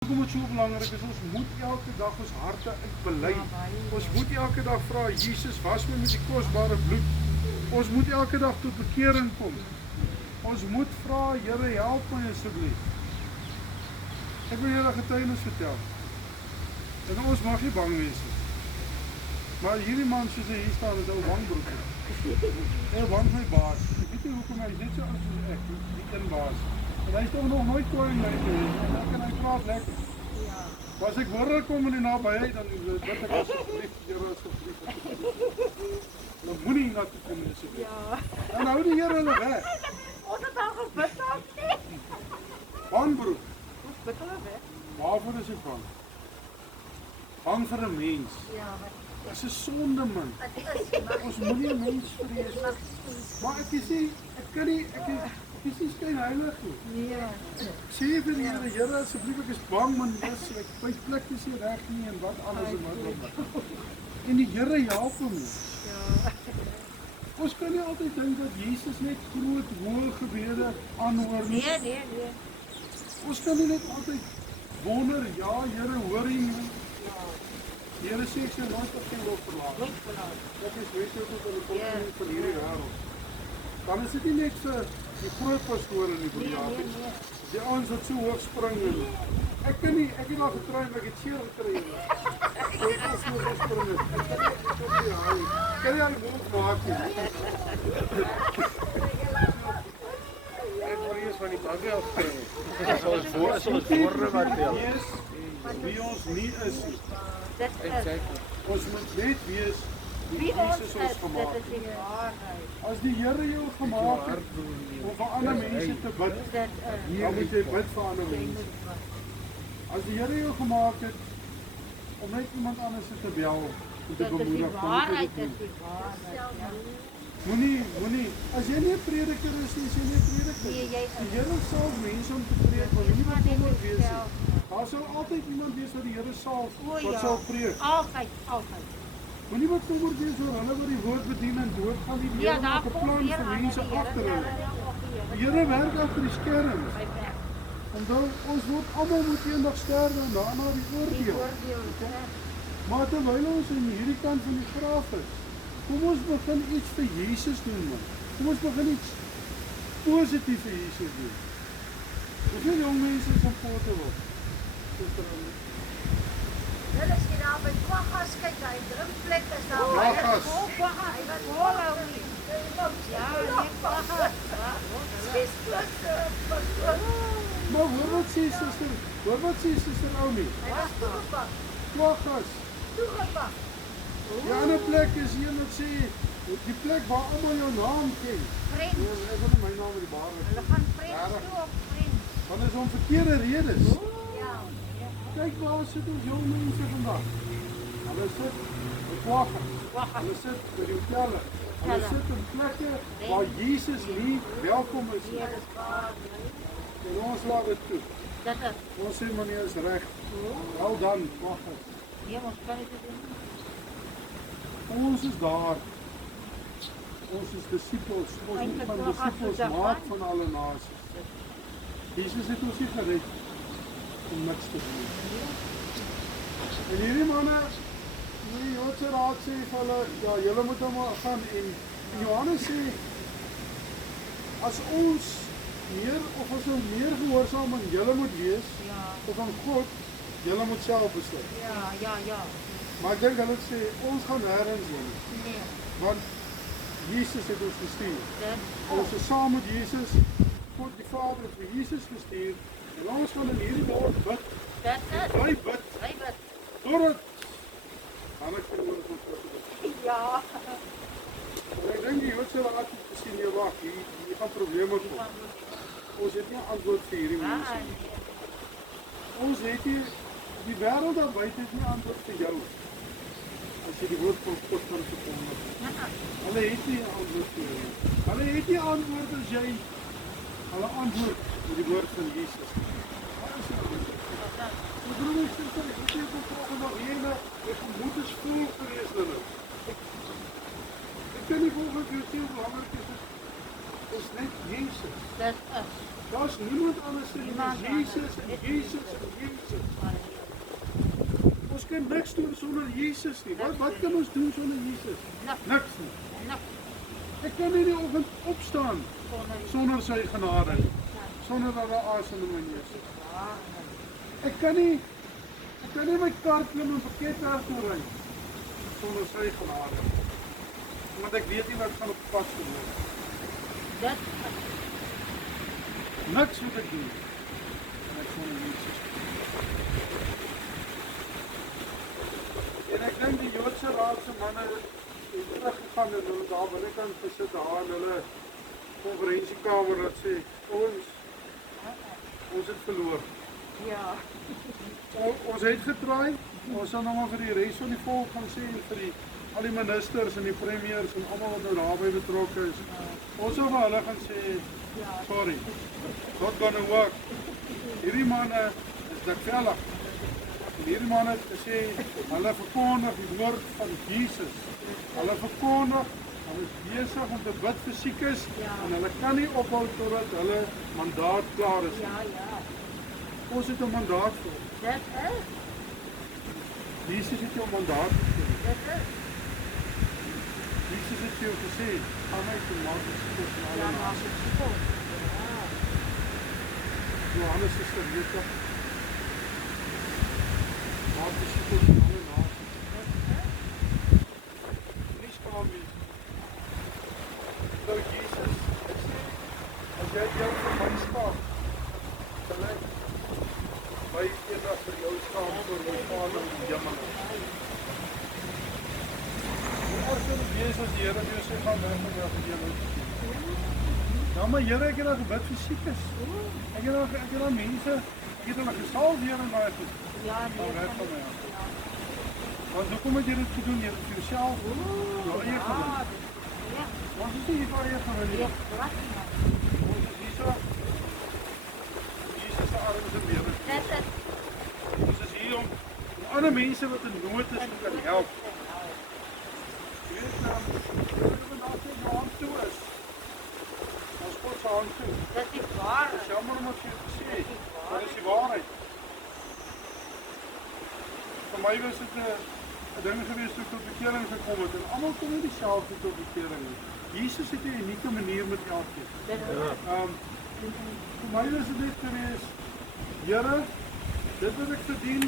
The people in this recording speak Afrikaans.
Hoekom het so belangrik is, ons moet elke dag ons harte uitbely. Ons moet elke dag vra, Jesus, was my met die kosbare bloed. Ons moet elke dag tot bekering kom. Ons moet vra, Here, help my asseblief. Ek wil julle getuienis vertel. En ons mag nie bang wees nie. Maar hierdie man soos hy hier staan, is ou wangbroek. Hy wang my baas. Ek weet nie hoekom hy net so oud soos ek, die inbaas. En hy is toch nog nooit kwaai in my gewees. En hy praat lekker. Maar as ek hoor kom in die nabyheid, dan bid ek asseblief, Here asseblief. Dan moet nie na toe kom asseblief. Dan hou die Here hulle weg. Ons het al gebid op nie. Wangbroek. Ons bid hulle weg. Waarvoor is ek bang? Bang vir 'n mens. Ja, Dit is 'n sonde, man. Ons moet nie 'n mens vrees nie. Maar ek is nie, ek kan nie, ek is nie skyn heilig nie. nee. Sê vir die Here, Here asseblief, ek is bang, man, yes, my plek is nie reg nie en wat alles in my lewe. En die Here help hom. Ja. Ons kan nie altyd dink dat Jesus net groot, hoë gebede aanhoor nie. Nee. Ons kan nie net altyd wonder, ja, Here, hoor U my. Die Here sê ek sal nooit op geen loop verlaat. Ek is weet jy tot aan die volgende van hierdie wêreld. Dan is dit nie net vir die groot pastore in die boerdery. Die ouens wat so hoog spring en ek het al getry, maar ek het seer gekry. Ek het al so hoog spring. Ek kan nie aan die mond maak nie. Ek word eers van die baggie afkry. Is ons woorde wat tel. Wie ons nie is nie. Ons moet net wees wie Jesus ons gemaak het. As die Here jou gemaak het om vir ander mense te bid, dan moet jy bid vir ander mense. As die Here jou gemaak het om net iemand anders te bel en te bemoedig, dan moet jy dit doen. Moenie, as jy nie 'n prediker is nie, is jy nie 'n prediker. Die Here sal mense om te preek, maar nie wat bekommerd wees nie. Daar sal altyd iemand wees wat die Here salf, wat sal preek. Altyd. Moenie wat bekommerd wees oor hulle wat die woord bedien en doodgaan nie. Die Here maak 'n plan vir mense agter hulle. Die Here werk agter die skerms. Onthou, ons word almal moet eendag sterwe en daarna die oordeel. Maar terwyl ons in hierdie kant van die graf is, kom ons begin iets vir Jesus doen, man. Kom ons begin iets positief vir Jesus doen. Hoeveel jong mense is om voor te word? Hulle is hier daar by Kwaggas, kyk, hy drinkplek is daar Kwaggas. Kwaggas. Ja, Kwaggas. Maar hoor wat sê suster Oumi? Hy was toegepakt. Kwaggas. Die ander plek is hier wat sê, die plek waar almal jou naam ken. Vriend. Ek wil nie my naam in die bar hê. Hulle gaan vriend toe op vriend. Want is om verkeerde redes. Ja. Kyk waar sit ons jong mense vandag. Hulle sit by Kwaggas. Hulle sit by die hotelle. Hulle sit in plekke waar Jesus nie welkom is nie. En ons laat dit toe. Ons sê meneer is reg. Wel dan, Kwaggas. Ons kan dit doen. Ons is daar. Ons is disippels. Ons moet van disippels maak van alle nasies. Jesus het ons nie gered om niks te doen. En hierdie manne, die Joodse raad sê vir hulle, ja, julle moet nou maar gaan. En Johannes sê, as ons meer gehoorsaam aan julle moet wees, of aan God, julle moet self besluit. Ja. Maar ek dink hulle sê, ons gaan nêrens heen. Nee. Want Jesus het ons gestuur. Ons is saam met Jesus. God die Vader het vir Jesus gestuur. En ons gaan in hierdie wêreld bid. Bly bid. Totdat dan ek vir ons moet bid. Ja. En ek dink die Joodse raad het gesien, nee wag, hier gaan probleme kom. Ons het nie antwoord vir hierdie mense nie. Ons het nie, die wêreld daar buite het nie antwoord vir jou. As jy die woord van God kan verkondig. Hulle het nie antwoord vir jou. Hulle het nie antwoord as jy hulle antwoord met die woord van Jesus. Waar is die antwoord? Die broer en suster, ek het jou volgende nog hierna, ek moet eens vol gewees hulle. Ek kan nie volgens jou sê hoe belangrijk is net Jesus. Dit is. Daar's niemand anders nie, Niemand dis Jesus en anders. Jesus en Jesus. Ons kan niks doen sonder Jesus nie. Wat kan ons doen sonder Jesus? Niks. Niks nie. Niks. Ek kan nie in die oggend opstaan Zonder sonder sy genade nie. Sonder dat daar asem in my neus is. Ek kan nie my kar klim en pakketwerk toe ry sonder sy genade. Want ek weet nie wat gaan op pad gebeur. dat Niks wat ek doen. En ek sonder Jesus. En ek dink die Joodse raadse manne het teruggegaan en hulle daar binnekant gesit daar in hulle konferensiekamer dat sê ons het verloor. ja. Ons het getraai. Ons sal nou maar vir die res van die volk gaan sê en vir al die ministers en die premiers en almal wat nou daarbey betrokke is. Ons sal vir hulle gaan sê sorry. Not gonna work. Hierdie manne is dakvelig. En hierdie manne het gesê hulle verkondig die woord van Jesus. Hulle verkondig, hulle is besig om te bid vir siekes en hulle kan nie ophou totdat hulle mandaat klaar is. Ja, ja. Ons het 'n mandaat vir. Dat is. Jesus het jou mandaat gegee. Dat is. Jesus het jou gesê, gaan uit en maak disipels van alle Ja, maar nasies. het is goed. Johannes is verwetig. Maak disipels van alle nasies. Nie skaam wees. Nou Jesus, ek sê, as jy jou vir my skaam, sal ek my eendag vir jou skaam voor my Vader in die hemel. Hoe erg sal dit wees as die Here vir jou sê, gaan weg van jou verdeling. Ja, maar Here, ek het al gebid vir siekes. Ek het al mense, ek het hulle gesalf weer en daai goed. Ja, Gaan weg van my af. ja. Want hoekom het jy dit gedoen? Jy het dit vir jouself, jou eie gewin. Ja, Ons is nie hier vir eie gewin nie. ja, wat nou? Ons is hier so, Jesus se arms en bene. Dat is. Ons is hier om ander mense wat in nood is te kan help. Jy weet, as jy jou hand toe is, ons God se hand toe. Dat is waar. Dis jammer om wat jy gesê het, maar dit is die waarheid. Vir my was dit 'n ding gewees toe ek tot bekering gekom het en almal kom nie dieselfde tot bekering nie. Jesus het 'n unieke manier met elkeen. Dat is. Vir my was dit net gewees, Here, dit wat ek verdien